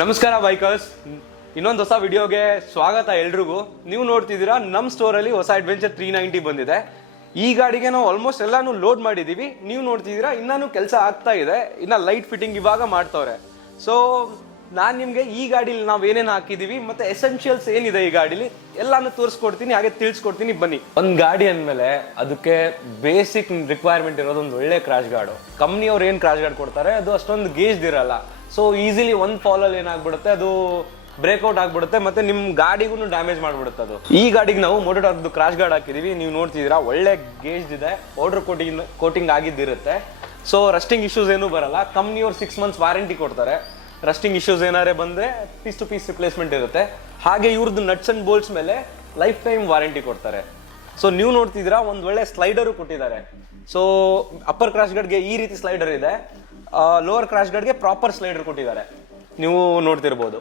ನಮಸ್ಕಾರ ಬೈಕರ್ಸ್, ಇನ್ನೊಂದು ಹೊಸ ವಿಡಿಯೋಗೆ ಸ್ವಾಗತ ಎಲ್ರಿಗೂ. ನೀವು ನೋಡ್ತಿದ್ದೀರಾ ನಮ್ಮ ಸ್ಟೋರಲ್ಲಿ ಹೊಸ ಅಡ್ವೆಂಚರ್ 390 ಬಂದಿದೆ. ಈ ಗಾಡಿಗೆ ನಾವು ಆಲ್ಮೋಸ್ಟ್ ಎಲ್ಲಾನು ಲೋಡ್ ಮಾಡಿದ್ದೀವಿ. ನೀವು ನೋಡ್ತಿದ್ದೀರಾ ಇನ್ನೂ ಕೆಲಸ ಆಗ್ತಾ ಇದೆ, ಇನ್ನು ಲೈಟ್ ಫಿಟ್ಟಿಂಗ್ ಇವಾಗ ಮಾಡ್ತವ್ರೆ. ಸೊ ನಾನು ನಿಮಗೆ ಈ ಗಾಡೀಲಿ ನಾವು ಏನೇನು ಹಾಕಿದ್ದೀವಿ ಮತ್ತು ಎಸೆನ್ಷಿಯಲ್ಸ್ ಏನಿದೆ ಈ ಗಾಡೀಲಿ ಎಲ್ಲಾನು ತೋರಿಸ್ಕೊಡ್ತೀನಿ, ಹಾಗೆ ತಿಳಿಸ್ಕೊಡ್ತೀನಿ ಬನ್ನಿ. ಒಂದು ಗಾಡಿ ಅಂದಮೇಲೆ ಅದಕ್ಕೆ ಬೇಸಿಕ್ ರಿಕ್ವೈರ್ಮೆಂಟ್ ಇರೋದು ಒಂದು ಒಳ್ಳೆ ಕ್ರಾಶ್ ಗಾರ್ಡು. ಕಂಪ್ನಿಯವ್ರು ಏನು ಕ್ರಾಶ್ ಗಾರ್ಡ್ ಕೊಡ್ತಾರೆ ಅದು ಅಷ್ಟೊಂದು ಗೇಜ್ ಇರಲ್ಲ. ಸೊ ಈಸಿಲಿ ಒಂದು ಫಾಲಲ್ಲಿ ಏನಾಗ್ಬಿಡುತ್ತೆ, ಅದು ಬ್ರೇಕ್ಔಟ್ ಆಗ್ಬಿಡುತ್ತೆ ಮತ್ತೆ ನಿಮ್ಮ ಗಾಡಿಗೂ ಡ್ಯಾಮೇಜ್ ಮಾಡ್ಬಿಡುತ್ತೆ ಅದು. ಈ ಗಾಡಿಗೆ ನಾವು ಮೋಟೋಟಾರ್ಕ್ದು ಕ್ರಾಶ್ ಗಾರ್ಡ್ ಹಾಕಿದೀವಿ. ನೀವು ನೋಡ್ತಿದ್ದೀರಾ ಒಳ್ಳೆ ಗೇಜ್ ಇದೆ, ಪೌಡರ್ ಕೋಟಿಂಗ್ ಆಗಿದ್ದಿರುತ್ತೆ. ಸೊ ರಸ್ಟಿಂಗ್ ಇಶ್ಯೂಸ್ ಏನೂ ಬರಲ್ಲ. ಕಂಪ್ನಿಯವ್ರು 6 months ವಾರಂಟಿ ಕೊಡ್ತಾರೆ. ರಸ್ಟಿಂಗ್ ಇಶ್ಯೂಸ್ ಏನಾರೇ ಬಂದರೆ ಪೀಸ್ ಟು ಪೀಸ್ ರಿಪ್ಲೇಸ್ಮೆಂಟ್ ಇರುತ್ತೆ. ಹಾಗೆ ಇವ್ರದ್ದು ನಟ್ಸ್ ಅಂಡ್ ಬೋಲ್ಟ್ಸ್ ಮೇಲೆ ಲೈಫ್ ಟೈಮ್ ವಾರಂಟಿ ಕೊಡ್ತಾರೆ. ಸೊ ನೀವು ನೋಡ್ತಿದ್ದೀರಾ ಒಂದು ಒಳ್ಳೆ ಸ್ಲೈಡರು ಕೊಟ್ಟಿದ್ದಾರೆ. ಸೊ ಅಪ್ಪರ್ ಕ್ರಾಶ್ ಗಾರ್ಡ್ಗೆ ಈ ರೀತಿ ಸ್ಲೈಡರ್ ಇದೆ, ಲೋವರ್ ಕ್ರಾಶ್ ಗಾರ್ಡ್ಗೆ ಪ್ರಾಪರ್ ಸ್ಲೈಡರ್ ಕೊಟ್ಟಿದ್ದಾರೆ, ನೀವು ನೋಡ್ತಿರ್ಬೋದು.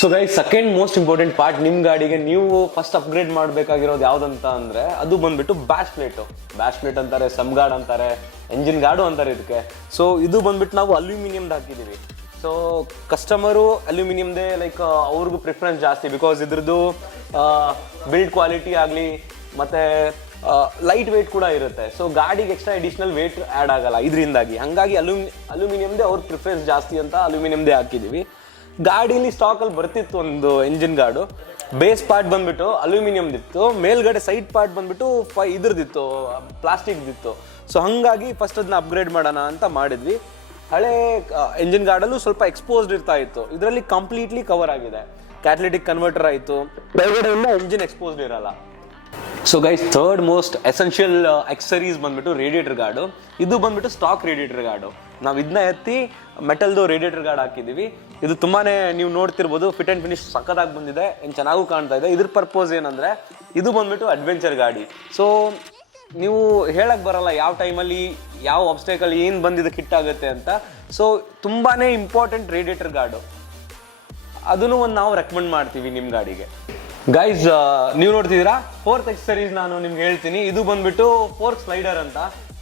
So guys, second most important part ನಿಮ್ಮ ಗಾಡಿಗೆ ನೀವು ಫಸ್ಟ್ ಅಪ್ಗ್ರೇಡ್ ಮಾಡಬೇಕಾಗಿರೋದು ಯಾವುದಂತ ಅಂದರೆ ಅದು ಬಂದ್ಬಿಟ್ಟು ಬ್ಯಾಶ್ ಪ್ಲೇಟ್ ಅಂತಾರೆ, ಸಮ್ ಗಾರ್ಡ್ ಅಂತಾರೆ, ಎಂಜಿನ್ ಗಾರ್ಡು ಅಂತಾರೆ ಇದಕ್ಕೆ. ಸೊ ಇದು ಬಂದ್ಬಿಟ್ಟು ನಾವು ಅಲ್ಯೂಮಿನಿಯಮ್ದು ಹಾಕಿದ್ದೀವಿ. ಸೊ ಕಸ್ಟಮರು ಅಲ್ಯೂಮಿನಿಯಮ್ದೇ ಲೈಕ್ ಅವ್ರಿಗೂ ಪ್ರಿಫರೆನ್ಸ್ ಜಾಸ್ತಿ, ಬಿಕಾಸ್ ಇದ್ರದ್ದು ಬಿಲ್ಡ್ ಕ್ವಾಲಿಟಿ ಆಗಲಿ ಮತ್ತು ಲೈಟ್ ವೇಟ್ ಕೂಡ ಇರುತ್ತೆ. ಸೊ ಗಾಡಿಗೆ ಎಕ್ಸ್ಟ್ರಾ ಅಡಿಷ್ನಲ್ ವೇಟ್ ಆ್ಯಡ್ ಆಗಲ್ಲ ಇದರಿಂದಾಗಿ. ಹಾಗಾಗಿ ಅಲ್ಯೂಮಿನಿಯಮ್ದೇ ಅವ್ರ ಪ್ರಿಫರೆನ್ಸ್ ಜಾಸ್ತಿ ಅಂತ ಅಲ್ಯೂಮಿನಿಯಮ್ದೇ ಹಾಕಿದ್ದೀವಿ. ಗಾಡೀಲಿ ಸ್ಟಾಕಲ್ಲಿ ಬರ್ತಿತ್ತು ಒಂದು ಎಂಜಿನ್ ಗಾರ್ಡು. ಬೇಸ್ ಪಾರ್ಟ್ ಬಂದ್ಬಿಟ್ಟು ಅಲ್ಯೂಮಿನಿಯಮ್ದಿತ್ತು, ಮೇಲ್ಗಡೆ ಸೈಡ್ ಪಾರ್ಟ್ ಬಂದ್ಬಿಟ್ಟು ಇದ್ರದ್ದಿತ್ತು, ಪ್ಲಾಸ್ಟಿಕ್ದಿತ್ತು. ಸೊ ಹಾಗಾಗಿ ಫಸ್ಟ್ ಅದನ್ನ ಅಪ್ಗ್ರೇಡ್ ಮಾಡೋಣ ಅಂತ ಮಾಡಿದ್ವಿ. ಹಳೆ ಎಂಜಿನ್ ಗಾರ್ಡಲ್ಲೂ ಸ್ವಲ್ಪ ಎಕ್ಸ್ಪೋಸ್ಡ್ ಇರ್ತಾ ಇತ್ತು, ಇದರಲ್ಲಿ ಕಂಪ್ಲೀಟ್ಲಿ ಕವರ್ ಆಗಿದೆ. ಕ್ಯಾಟಲಿಟಿಕ್ ಕನ್ವರ್ಟರ್ ಆಯಿತು, ಕೆಳಗಡೆಯಿಂದ ಎಂಜಿನ್ ಎಕ್ಸ್ಪೋಸ್ಡ್ ಇರಲ್ಲ. So guys, third most essential accessories ಬಂದ್ಬಿಟ್ಟು ರೇಡಿಯೇಟರ್ ಗಾರ್ಡು. ಇದು ಬಂದ್ಬಿಟ್ಟು ಸ್ಟಾಕ್ ರೇಡಿಯೇಟರ್ ಗಾರ್ಡು. ನಾವು ಇದನ್ನ ಎತ್ತಿ ಮೆಟಲ್ದು ರೇಡಿಯೇಟರ್ ಗಾರ್ಡ್ ಹಾಕಿದ್ದೀವಿ. ಇದು ತುಂಬಾ ನೀವು ನೋಡ್ತಿರ್ಬೋದು, ಫಿಟ್ ಆ್ಯಂಡ್ ಫಿನಿಶ್ ಸಖತ್ತಾಗಿ ಬಂದಿದೆ, ಏನು ಚೆನ್ನಾಗೂ ಕಾಣ್ತಾ ಇದೆ. ಇದ್ರ ಪರ್ಪೋಸ್ ಏನಂದರೆ ಇದು ಬಂದ್ಬಿಟ್ಟು ಅಡ್ವೆಂಚರ್ ಗಾಡಿ. ಸೊ ನೀವು ಹೇಳಕ್ಕೆ ಬರಲ್ಲ ಯಾವ ಟೈಮಲ್ಲಿ ಯಾವ ಆಬ್ಸ್ಟೇಕಲ್ ಏನು ಬಂದಿದ್ದು ಹಿಟ್ ಆಗುತ್ತೆ ಅಂತ. ಸೊ ತುಂಬಾ ಇಂಪಾರ್ಟೆಂಟ್ ರೇಡಿಯೇಟರ್ ಗಾರ್ಡು, ಅದನ್ನು ಒಂದು ನಾವು ರೆಕಮೆಂಡ್ ಮಾಡ್ತೀವಿ ನಿಮ್ಮ ಗಾಡಿಗೆ. ಗೈಸ್, ನೀವು ನೋಡ್ತಿದ್ದೀರಾ ಫೋರ್ತ್ ಎಕ್ಸರೀಸ್ ನಾನು ನಿಮ್ಗೆ ಹೇಳ್ತೀನಿ. ಇದು ಬಂದ್ಬಿಟ್ಟು ಫೋರ್ಕ್ ಸ್ಲೈಡರ್ ಅಂತ.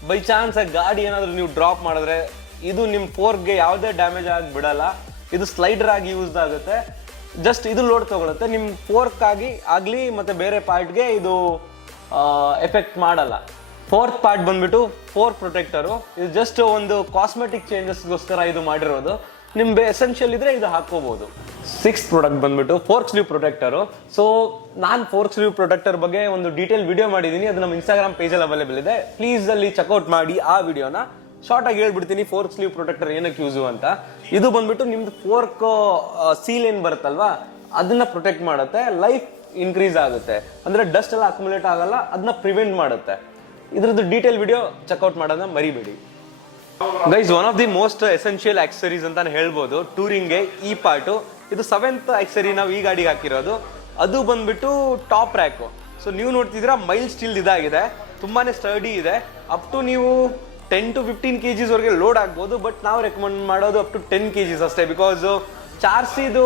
ಬೈ ಚಾನ್ಸ್ ಗಾಡಿ ಏನಾದರೂ ನೀವು ಡ್ರಾಪ್ ಮಾಡಿದ್ರೆ ಇದು ನಿಮ್ಮ ಫೋರ್ಕ್ಗೆ ಯಾವುದೇ ಡ್ಯಾಮೇಜ್ ಆಗಿ ಬಿಡಲ್ಲ. ಇದು ಸ್ಲೈಡರ್ ಆಗಿ ಯೂಸ್ ಆಗುತ್ತೆ. ಜಸ್ಟ್ ಇದು ಲೋಡ್ ತೊಗೊಳುತ್ತೆ, ನಿಮ್ಮ ಫೋರ್ಕ್ ಆಗಲಿ ಮತ್ತು ಬೇರೆ ಪಾರ್ಟ್ಗೆ ಇದು ಎಫೆಕ್ಟ್ ಮಾಡಲ್ಲ. ಫೋರ್ತ್ ಪಾರ್ಟ್ ಬಂದ್ಬಿಟ್ಟು ಫೋರ್ಕ್ ಪ್ರೊಟೆಕ್ಟರು. ಇದು ಜಸ್ಟ್ ಒಂದು ಕಾಸ್ಮೆಟಿಕ್ ಚೇಂಜಸ್ಗೋಸ್ಕರ ಇದು ಮಾಡಿರೋದು. ನಿಮ್ಗೆ ಎಸೆನ್ಷಿಯಲ್ ಇದ್ರೆ ಇದು ಹಾಕೋಬಹುದು. 6th ಪ್ರಾಡಕ್ಟ್ ಬಂದ್ಬಿಟ್ಟು ಫೋರ್ಕ್ ಸ್ಲೀವ್ ಪ್ರೊಟೆಕ್ಟರು. ಸೊ ನಾನು ಫೋರ್ಕ್ ಸ್ಲೀವ್ ಪ್ರೊಟೆಕ್ಟರ್ ಬಗ್ಗೆ ಒಂದು ಡೀಟೇಲ್ ವಿಡಿಯೋ ಮಾಡಿದ್ದೀನಿ, ಅದು ನಮ್ಮ ಇನ್ಸ್ಟಾಗ್ರಾಮ್ ಪೇಜಲ್ಲಿ ಅವೈಲೇಬಲ್ ಇದೆ. ಪ್ಲೀಸ್ ಅಲ್ಲಿ ಚೆಕ್ಔಟ್ ಮಾಡಿ ಆ ವಿಡಿಯೋನ. ಶಾರ್ಟ್ ಆಗಿ ಹೇಳ್ಬಿಡ್ತೀನಿ ಫೋರ್ಕ್ ಸ್ಲೀವ್ ಪ್ರೊಟೆಕ್ಟರ್ ಏನಕ್ಕೆ ಯೂಸು ಅಂತ. ಇದು ಬಂದ್ಬಿಟ್ಟು ನಿಮ್ದು ಫೋರ್ಕ್ ಸೀಲ್ ಏನು ಬರುತ್ತಲ್ವಾ ಅದನ್ನ ಪ್ರೊಟೆಕ್ಟ್ ಮಾಡುತ್ತೆ, ಲೈಫ್ ಇನ್ಕ್ರೀಸ್ ಆಗುತ್ತೆ, ಅಂದ್ರೆ ಡಸ್ಟ್ ಎಲ್ಲ ಅಕ್ಯುಮುಲೇಟ್ ಆಗಲ್ಲ, ಅದನ್ನ ಪ್ರಿವೆಂಟ್ ಮಾಡುತ್ತೆ. ಇದ್ರದ್ದು ಡೀಟೇಲ್ ವಿಡಿಯೋ ಚೆಕ್ಔಟ್ ಮಾಡೋದನ್ನ ಮರಿಬೇಡಿ. Guys, one of the most essential accessories ಅಂತ ಹೇಳ್ಬೋದು ಟೂರಿಂಗ್ಗೆ ಈ ಪಾರ್ಟು. ಇದು 7th ಆಕ್ಸರಿ ನಾವು ಈ ಗಾಡಿಗೆ ಹಾಕಿರೋದು. ಅದು ಬಂದ್ಬಿಟ್ಟು ಟಾಪ್ ರ್ಯಾಕು. ಸೊ ನೀವು ನೋಡ್ತಿದ್ದೀರಾ ಮೈಲ್ ಸ್ಟೀಲ್ ಇದಾಗಿದೆ, ತುಂಬಾ ಸ್ಟಡಿ ಇದೆ. ಅಪ್ ಟು ನೀವು 10 to 15 kgs ವರೆಗೆ ಲೋಡ್ ಆಗ್ಬೋದು. ಬಟ್ ನಾವು ರೆಕಮೆಂಡ್ ಮಾಡೋದು ಅಪ್ ಟು 10 kgs ಅಷ್ಟೇ, ಬಿಕಾಸ್ ಚಾರ್ಸಿದು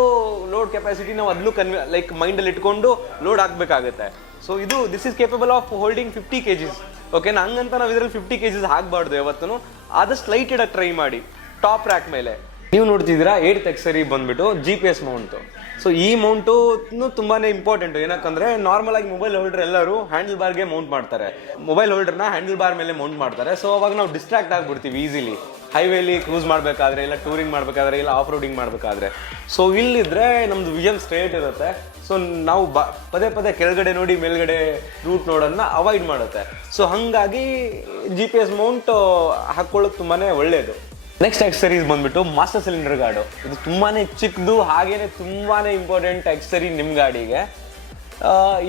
ಲೋಡ್ ಕೆಪಾಸಿಟಿ ನಾವು ಅದನ್ನು ಲೈಕ್ ಮೈಂಡಲ್ಲಿ ಇಟ್ಕೊಂಡು ಲೋಡ್ ಹಾಕಬೇಕಾಗುತ್ತೆ. ಸೊ ಇದು this is capable of holding 50 kgs. ಓಕೆನಾ? ಹಂಗಂತ ನಾವು ಇದರಲ್ಲಿ 50 kgs ಹಾಕಬಾರ್ದು ಯಾವತ್ತೂ. ಆದಷ್ಟು ಲೈಟ್ ಇಡಕ್ಕೆ ಟ್ರೈ ಮಾಡಿ ಟಾಪ್ ರ್ಯಾಕ್ ಮೇಲೆ. ನೀವು ನೋಡ್ತಿದ್ದೀರಾ 8th ಆಕ್ಸರಿ ಬಂದ್ಬಿಟ್ಟು GPS ಮೌಂಟು. ಸೊ ಈ ಮೌಂಟು ತುಂಬಾ ಇಂಪಾರ್ಟೆಂಟು. ಏನಕ್ಕಂದ್ರೆ ನಾರ್ಮಲ್ ಆಗಿ ಮೊಬೈಲ್ ಹೋಲ್ಡರ್ ಎಲ್ಲರೂ ಹ್ಯಾಂಡಲ್ ಬಾರ್ಗೆ ಮೌಂಟ್ ಮಾಡ್ತಾರೆ, ಮೊಬೈಲ್ ಹೋಲ್ಡರ್ನ ಹ್ಯಾಂಡಲ್ ಬಾರ್ ಮೇಲೆ ಮೌಂಟ್ ಮಾಡ್ತಾರೆ. ಸೊ ಅವಾಗ ನಾವು ಡಿಸ್ಟ್ರಾಕ್ಟ್ ಆಗ್ಬಿಡ್ತೀವಿ ಈಸಿಲಿ, ಹೈವೇಲಿ ಕ್ರೂಸ್ ಮಾಡಬೇಕಾದ್ರೆ, ಇಲ್ಲ ಟೂರಿಂಗ್ ಮಾಡಬೇಕಾದ್ರೆ, ಇಲ್ಲ ಆಫ್ ರೋಡಿಂಗ್ ಮಾಡಬೇಕಾದ್ರೆ. ಸೊ ಇಲ್ಲಿದ್ರೆ ನಮ್ದು ವಿಷನ್ ಸ್ಟ್ರೇಟ್ ಇರುತ್ತೆ. ಸೊ ನಾವು ಪದೇ ಕೆಳಗಡೆ ನೋಡಿ ಮೇಲ್ಗಡೆ ರೂಟ್ ನೋಡೋದನ್ನ ಅವಾಯ್ಡ್ ಮಾಡುತ್ತೆ. ಸೊ ಹಾಗಾಗಿ GPS ಮೌಂಟ್ ಹಾಕೊಳ್ಳೋದು ತುಂಬಾ ಒಳ್ಳೆಯದು. ನೆಕ್ಸ್ಟ್ ಆಕ್ಸರೀಸ್ ಬಂದ್ಬಿಟ್ಟು ಮಾಸ್ಟರ್ ಸಿಲಿಂಡರ್ ಗಾರ್ಡು. ಇದು ತುಂಬಾ ಚಿಕ್ಕದು, ಹಾಗೇನೆ ತುಂಬಾ ಇಂಪಾರ್ಟೆಂಟ್ ಆಕ್ಸರಿ ನಿಮ್ಮ ಗಾಡಿಗೆ.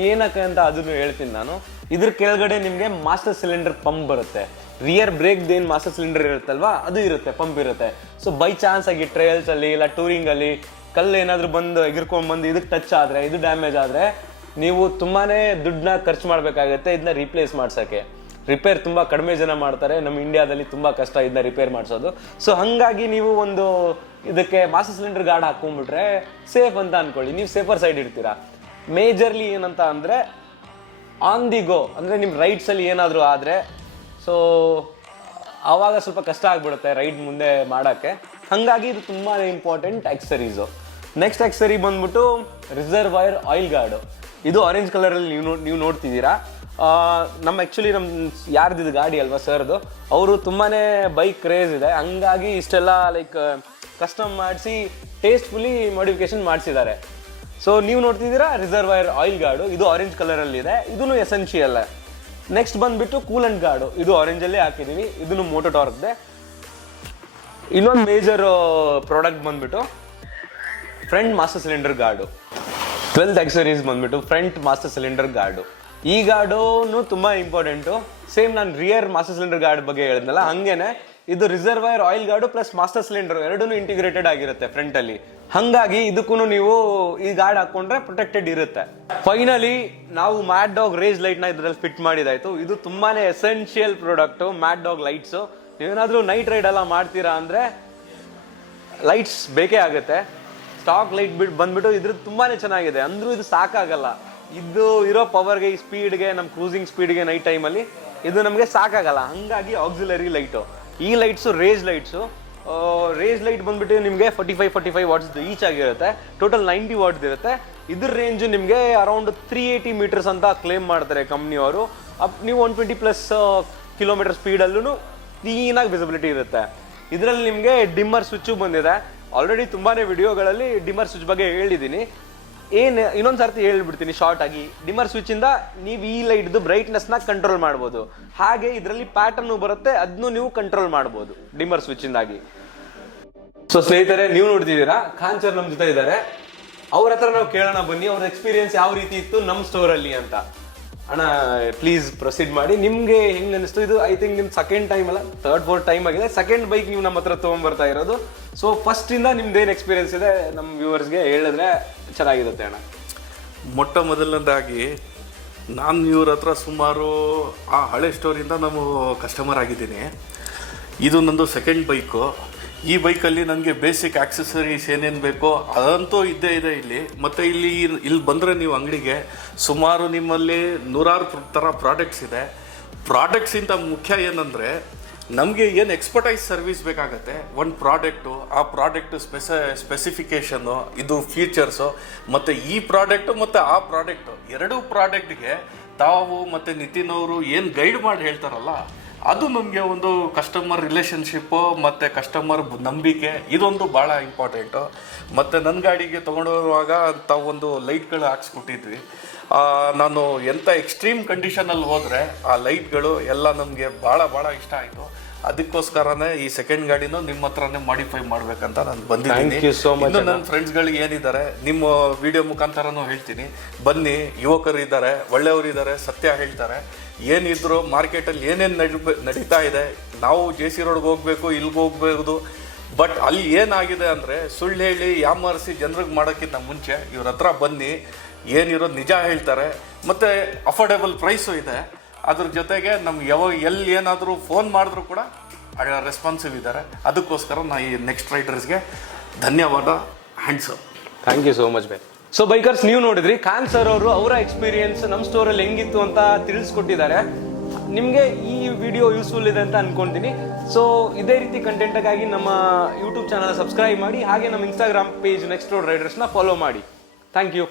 ಏನಕ್ಕೆ ಅಂತ ಅದನ್ನು ಹೇಳ್ತೀನಿ ನಾನು. ಇದ್ರ ಕೆಳಗಡೆ ನಿಮಗೆ ಮಾಸ್ಟರ್ ಸಿಲಿಂಡರ್ ಪಂಪ್ ಬರುತ್ತೆ. ರಿಯರ್ ಬ್ರೇಕ್ದು ಏನು ಮಾಸ್ಟರ್ ಸಿಲಿಂಡರ್ ಇರುತ್ತಲ್ವಾ ಅದು ಇರುತ್ತೆ, ಪಂಪ್ ಇರುತ್ತೆ. ಸೊ ಬೈ ಚಾನ್ಸ್ ಆಗಿ ಟ್ರಯಲ್ಸಲ್ಲಿ ಇಲ್ಲ ಟೂರಿಂಗಲ್ಲಿ ಕಲ್ಲು ಏನಾದರೂ ಬಂದು ಎಗರ್ಕೊಂಡ್ಬಂದು ಇದಕ್ಕೆ ಟಚ್ ಆದರೆ, ಇದು ಡ್ಯಾಮೇಜ್ ಆದರೆ ನೀವು ತುಂಬಾ ದುಡ್ಡನ್ನ ಖರ್ಚು ಮಾಡಬೇಕಾಗತ್ತೆ ಇದನ್ನ ರೀಪ್ಲೇಸ್ ಮಾಡ್ಸೋಕ್ಕೆ. ರಿಪೇರ್ ತುಂಬ ಕಡಿಮೆ ಜನ ಮಾಡ್ತಾರೆ, ನಮ್ಮ ಇಂಡಿಯಾದಲ್ಲಿ ತುಂಬ ಕಷ್ಟ ಇದನ್ನ ರಿಪೇರ್ ಮಾಡಿಸೋದು. ಸೊ ಹಾಗಾಗಿ ನೀವು ಒಂದು ಇದಕ್ಕೆ ಮಾಸ್ಟರ್ ಸಿಲಿಂಡರ್ ಗಾರ್ಡ್ ಹಾಕೊಂಡ್ಬಿಟ್ರೆ ಸೇಫ್ ಅಂತ ಅಂದ್ಕೊಳ್ಳಿ, ನೀವು ಸೇಫರ್ ಸೈಡ್ ಇರ್ತೀರಾ. ಮೇಜರ್ಲಿ ಏನಂತ ಅಂದರೆ ಆನ್ ದಿ ಗೋ, ಅಂದರೆ ನಿಮ್ಮ ರೈಡ್ಸಲ್ಲಿ ಏನಾದರೂ ಆದರೆ ಸೊ ಆವಾಗ ಸ್ವಲ್ಪ ಕಷ್ಟ ಆಗ್ಬಿಡುತ್ತೆ ರೈಡ್ ಮುಂದೆ ಮಾಡೋಕ್ಕೆ. ಹಾಗಾಗಿ ಇದು ತುಂಬಾ ಇಂಪಾರ್ಟೆಂಟ್ ಆಕ್ಸರೀಸು. ನೆಕ್ಸ್ಟ್ ಆಕ್ಸರಿ ಬಂದ್ಬಿಟ್ಟು ರಿಸರ್ವಾಯರ್ ಆಯಿಲ್ ಗಾರ್ಡು. ಇದು ಆರೆಂಜ್ ಕಲರಲ್ಲಿ ನೀವು ನೋಡ್ತಿದ್ದೀರಾ. ನಮ್ಮ ಯಾರ್ದಿದ್ದು ಗಾಡಿ ಅಲ್ವಾ ಸರ್ದು, ಅವರು ತುಂಬಾ ಬೈಕ್ ಕ್ರೇಜ್ ಇದೆ, ಹಂಗಾಗಿ ಇಷ್ಟೆಲ್ಲ ಲೈಕ್ ಕಸ್ಟಮ್ ಮಾಡಿಸಿ ಟೇಸ್ಟ್ಫುಲಿ ಮಾಡಿಫಿಕೇಶನ್ ಮಾಡಿಸಿದ್ದಾರೆ. ಸೊ ನೀವು ನೋಡ್ತಿದ್ದೀರಾ ರಿಸರ್ವಾಯರ್ ಆಯಿಲ್ ಗಾರ್ಡು, ಇದು ಆರೆಂಜ್ ಕಲರಲ್ಲಿದೆ, ಇದೂ ಎಸೆನ್ಷಿಯಲ್. ನೆಕ್ಸ್ಟ್ ಬಂದ್ಬಿಟ್ಟು ಕೂಲೆಂಟ್ ಗಾರ್ಡು, ಇದು ಆರೆಂಜಲ್ಲೇ ಹಾಕಿದ್ದೀವಿ, ಇದನ್ನು ಮೋಟೋ ಟಾರ್ಕ್ದೆ. ಇನ್ನೊಂದು ಮೇಜರ್ ಪ್ರಾಡಕ್ಟ್ ಬಂದ್ಬಿಟ್ಟು front master cylinder guard. 12th accessories ಬಂದ್ಬಿಟ್ಟು ಫ್ರಂಟ್ ಮಾಸ್ಟರ್ ಸಿಲಿಂಡರ್ ಗಾರ್ಡು. ಈ ಗಾರ್ಡು ತುಂಬಾ ಇಂಪಾರ್ಟೆಂಟು. ಸೇಮ್ ನಾನು ರಿಯರ್ ಮಾಸ್ಟರ್ ಸಿಲಿಂಡರ್ ಗಾರ್ಡ್ ಬಗ್ಗೆ ಹೇಳಿದ್ನಲ್ಲ, ಹಂಗೇನೆ ಇದು reservoir oil guard plus master cylinder ಎರಡೂ ಇಂಟಿಗ್ರೇಟೆಡ್ ಆಗಿರುತ್ತೆ ಫ್ರಂಟ್ ಅಲ್ಲಿ. ಹಂಗಾಗಿ ಇದಕ್ಕೂ ನೀವು ಈ ಗಾರ್ಡ್ ಹಾಕೊಂಡ್ರೆ ಪ್ರೊಟೆಕ್ಟೆಡ್ ಇರುತ್ತೆ. ಫೈನಲಿ ನಾವು ಮ್ಯಾಡ್ ಡಾಗ್ ರೇಜ್ ಲೈಟ್ ನ ಇದ್ರಲ್ಲಿ ಫಿಟ್ ಮಾಡಿದಾಯ್ತು. ಇದು ತುಂಬಾನೇ essential product mad dog lights. ನೀವೇನಾದ್ರೂ ನೈಟ್ ರೈಡ್ ಎಲ್ಲ ಮಾಡ್ತೀರಾ ಅಂದ್ರೆ ಲೈಟ್ಸ್ ಬೇಕೇ ಆಗುತ್ತೆ. ಸ್ಟಾಕ್ ಲೈಟ್ ಬಂದ್ಬಿಟ್ಟು ಇದ್ರದ್ದು ತುಂಬಾನೇ ಚೆನ್ನಾಗಿದೆ, ಅಂದ್ರೂ ಇದು ಸಾಕಾಗಲ್ಲ. ಇದು ಇರೋ ಪವರ್ಗೆ, ಈ ಸ್ಪೀಡ್ಗೆ, ನಮ್ಮ ಕ್ರೂಸಿಂಗ್ ಸ್ಪೀಡ್ಗೆ ನೈಟ್ ಟೈಮಲ್ಲಿ ಇದು ನಮಗೆ ಸಾಕಾಗಲ್ಲ. ಹಂಗಾಗಿ ಆಕ್ಸಿಲರಿ ಲೈಟು. ಈ ಲೈಟ್ಸು ರೇಜ್ ಲೈಟ್ಸು. ರೇಜ್ ಲೈಟ್ ಬಂದ್ಬಿಟ್ಟು ನಿಮಗೆ 45 ವಾಟ್ಸ್ ಈಚ್ ಆಗಿರುತ್ತೆ. ಟೋಟಲ್ 90 ವಾಟ್ಸ್ ಇರುತ್ತೆ. ಇದ್ರ ರೇಂಜ್ ನಿಮಗೆ ಅರೌಂಡ್ 380 ಮೀಟರ್ಸ್ ಅಂತ ಕ್ಲೇಮ್ ಮಾಡ್ತಾರೆ ಕಂಪ್ನಿಯವರು. ನೀವು 120+ ಕಿಲೋಮೀಟರ್ ಸ್ಪೀಡಲ್ಲೂ ಕ್ಲೀನಾಗಿ ವಿಸಿಬಿಲಿಟಿ ಇರುತ್ತೆ. ಇದರಲ್ಲಿ ನಿಮಗೆ ಡಿಮ್ಮರ್ ಸ್ವಿಚ್ಚು ಬಂದಿದೆ. ಆಲ್ರೆಡಿ ತುಂಬಾನೇ ವಿಡಿಯೋಗಳಲ್ಲಿ ಡಿಮ್ಮರ್ ಸ್ವಿಚ್ ಬಗ್ಗೆ ಹೇಳಿದ್ದೀನಿ. ಇನ್ನೊಂದು ಸರ್ತಿ ಹೇಳ್ಬಿಡ್ತೀನಿ ಶಾರ್ಟ್ ಆಗಿ. ಡಿಮ್ಮರ್ ಸ್ವಿಚ್ ಇಂದ ನೀವು ಈ ಲೈಟ್ದು ಬ್ರೈಟ್ನೆಸ್ನ ಕಂಟ್ರೋಲ್ ಮಾಡ್ಬೋದು. ಹಾಗೆ ಇದರಲ್ಲಿ ಪ್ಯಾಟರ್ನ್ ಬರುತ್ತೆ, ಅದನ್ನು ನೀವು ಕಂಟ್ರೋಲ್ ಮಾಡ್ಬೋದು ಡಿಮ್ಮರ್ ಸ್ವಿಚ್ ಇಂದಾಗಿ. ಸೊ ಸ್ನೇಹಿತರೆ, ನೀವು ನೋಡ್ತಿದ್ದೀರಾ ಖಾನ್ ಸರ್ ನಮ್ಮ ಜೊತೆ ಇದ್ದಾರೆ. ಅವ್ರ ಹತ್ರ ನಾವು ಕೇಳೋಣ ಬನ್ನಿ, ಅವ್ರ ಎಕ್ಸ್ಪೀರಿಯನ್ಸ್ ಯಾವ ರೀತಿ ಇತ್ತು ನಮ್ಮ ಸ್ಟೋರಲ್ಲಿ ಅಂತ. ಅಣ್ಣ ಪ್ಲೀಸ್ ಪ್ರೊಸೀಡ್ ಮಾಡಿ. ನಿಮ್ಗೆ ಹೆಂಗ್ ಅನಿಸ್ತು ಇದು? ಐ ಥಿಂಕ್ ನಿಮ್ ಸೆಕೆಂಡ್ ಟೈಮ್ ಅಲ್ಲ, 3rd-4th ಟೈಮ್ ಆಗಿದೆ. ಸೆಕೆಂಡ್ ಬೈಕ್ ನೀವು ನಮ್ಮ ಹತ್ರ ತೊಗೊಂಡ್ಬರ್ತಾ ಇರೋದು. ಸೊ ಫಸ್ಟ್ ಇಂದ ನಿಮ್ದೇನು ಎಕ್ಸ್ಪೀರಿಯನ್ಸ್ ಇದೆ ನಮ್ಮ ವ್ಯೂವರ್ಸ್ಗೆ ಹೇಳಿದ್ರೆ ಚೆನ್ನಾಗಿರುತ್ತೆ ಅಣ್ಣ. ಮೊಟ್ಟ ಮೊದಲನೇದಾಗಿ ನಾನು ಇವ್ರ ಹತ್ರ ಸುಮಾರು ಆ ಹಳೆ ಸ್ಟೋರಿಂದ ನಾನು ಕಸ್ಟಮರ್ ಆಗಿದ್ದೀನಿ. ಇದು ನಂದು ಸೆಕೆಂಡ್ ಬೈಕು. ಈ ಬೈಕಲ್ಲಿ ನನಗೆ ಬೇಸಿಕ್ ಆಕ್ಸೆಸರೀಸ್ ಏನೇನು ಬೇಕೋ ಅದಂತೂ ಇದ್ದೇ ಇದೆ ಇಲ್ಲಿ. ಮತ್ತು ಇಲ್ಲಿ ಬಂದರೆ ನೀವು ಅಂಗಡಿಗೆ ಸುಮಾರು ನಿಮ್ಮಲ್ಲಿ 100 ಥರ ಪ್ರಾಡಕ್ಟ್ಸ್ ಇದೆ. ಪ್ರಾಡಕ್ಟ್ಸಿಂತ ಮುಖ್ಯ ಏನಂದರೆ ನಮಗೆ ಏನು ಎಕ್ಸ್ಪರ್ಟೈಸ್ ಸರ್ವಿಸ್ ಬೇಕಾಗತ್ತೆ. ಒಂದು ಪ್ರಾಡಕ್ಟು, ಆ ಪ್ರಾಡಕ್ಟು ಸ್ಪೆಸಿಫಿಕೇಷನ್ನು, ಇದು ಫೀಚರ್ಸು, ಮತ್ತು ಈ ಪ್ರಾಡಕ್ಟು ಮತ್ತು ಆ ಪ್ರಾಡಕ್ಟು ಎರಡೂ ಪ್ರಾಡಕ್ಟ್ಗೆ ತಾವು ಮತ್ತು ನಿತಿನ್ ಅವರು ಏನು ಗೈಡ್ ಮಾಡಿ ಹೇಳ್ತಾರಲ್ಲ, ಅದು ನಮಗೆ ಒಂದು ಕಸ್ಟಮರ್ ರಿಲೇಷನ್ಶಿಪ್ಪು ಮತ್ತು ಕಸ್ಟಮರ್ ನಂಬಿಕೆ, ಇದೊಂದು ಭಾಳ ಇಂಪಾರ್ಟೆಂಟು. ಮತ್ತು ನನ್ನ ಗಾಡಿಗೆ ತೊಗೊಂಡೋಗುವಾಗ ತಾವೊಂದು ಲೈಟ್ಗಳು ಹಾಕ್ಸ್ಕೊಟ್ಟಿದ್ವಿ. ನಾನು ಎಂಥ ಎಕ್ಸ್ಟ್ರೀಮ್ ಕಂಡೀಷನಲ್ಲಿ ಹೋದರೆ ಆ ಲೈಟ್ಗಳು ಎಲ್ಲ ನಮಗೆ ಭಾಳ ಇಷ್ಟ ಆಯಿತು. ಅದಕ್ಕೋಸ್ಕರನೇ ಈ ಸೆಕೆಂಡ್ ಗಾಡಿನೂ ನಿಮ್ಮ ಹತ್ರನೇ ಮಾಡಿಫೈ ಮಾಡ್ಬೇಕಂತ ನಾನು ಬಂದಿದ್ದೀನಿ. ಇನ್ನು ನನ್ನ ಫ್ರೆಂಡ್ಸ್ಗಳಿಗೆ ಏನಿದ್ದಾರೆ ನಿಮ್ಮ ವಿಡಿಯೋ ಮುಖಾಂತರನೂ ಹೇಳ್ತೀನಿ, ಬನ್ನಿ. ಯುವಕರು ಇದ್ದಾರೆ, ಒಳ್ಳೆಯವರು ಇದ್ದಾರೆ, ಸತ್ಯ ಹೇಳ್ತಾರೆ. ಏನಿದ್ರು ಮಾರ್ಕೆಟಲ್ಲಿ ಏನೇನು ನಡೀತಾ ಇದೆ, ನಾವು JC ರೋಡ್ಗೆ ಹೋಗಬೇಕು, ಇಲ್ಲಿಗೆ ಹೋಗ್ಬೋದು. ಬಟ್ ಅಲ್ಲಿ ಏನಾಗಿದೆ ಅಂದರೆ ಸುಳ್ಳು ಹೇಳಿ ಯಾಮಾರಿಸಿ ಜನರಿಗೆ ಮಾಡೋಕ್ಕಿಂತ ಮುಂಚೆ ಇವ್ರ ಹತ್ರ ಬನ್ನಿ, ಏನಿರೋದು ನಿಜ ಹೇಳ್ತಾರೆ. ಮತ್ತು ಅಫೋರ್ಡೆಬಲ್ ಪ್ರೈಸು ಇದೆ. ಅದ್ರ ಜೊತೆಗೆ ನಮ್ಗೆ ಎಲ್ಲಿ ಏನಾದರೂ ಫೋನ್ ಮಾಡಿದ್ರು ಕೂಡ ರೆಸ್ಪಾನ್ಸಿವ್ ಇದ್ದಾರೆ. ಅದಕ್ಕೋಸ್ಕರ ನಾ ಈ ನೆಕ್ಸ್ಟ್ ರೈಡರ್ಸ್ಗೆ ಧನ್ಯವಾದ, hands up. Thank you so much bye. So bikers, ನೀವು ನೋಡಿದ್ರಿ ಖಾನ್ ಸರ್ ಅವರು ಅವರ ಎಕ್ಸ್ಪೀರಿಯನ್ಸ್ ನಮ್ಮ ಸ್ಟೋರಲ್ಲಿ ಹೆಂಗಿತ್ತು ಅಂತ ತಿಳಿಸ್ಕೊಟ್ಟಿದ್ದಾರೆ. ನಿಮಗೆ ಈ ವಿಡಿಯೋ ಯೂಸ್ಫುಲ್ ಇದೆ ಅಂತ ಅನ್ಕೊಂತೀನಿ. ಸೊ ಇದೇ ರೀತಿ ಕಂಟೆಂಟ್ಗಾಗಿ ನಮ್ಮ ಯೂಟ್ಯೂಬ್ ಚಾನಲ್ ಸಬ್ಸ್ಕ್ರೈಬ್ ಮಾಡಿ, ಹಾಗೆ ನಮ್ಮ ಇನ್ಸ್ಟಾಗ್ರಾಮ್ ಪೇಜ್ ನೆಕ್ಸ್ಟ್ ರೋಡ್ ರೈಡರ್ಸ್ನ ಫಾಲೋ ಮಾಡಿ. Thank you.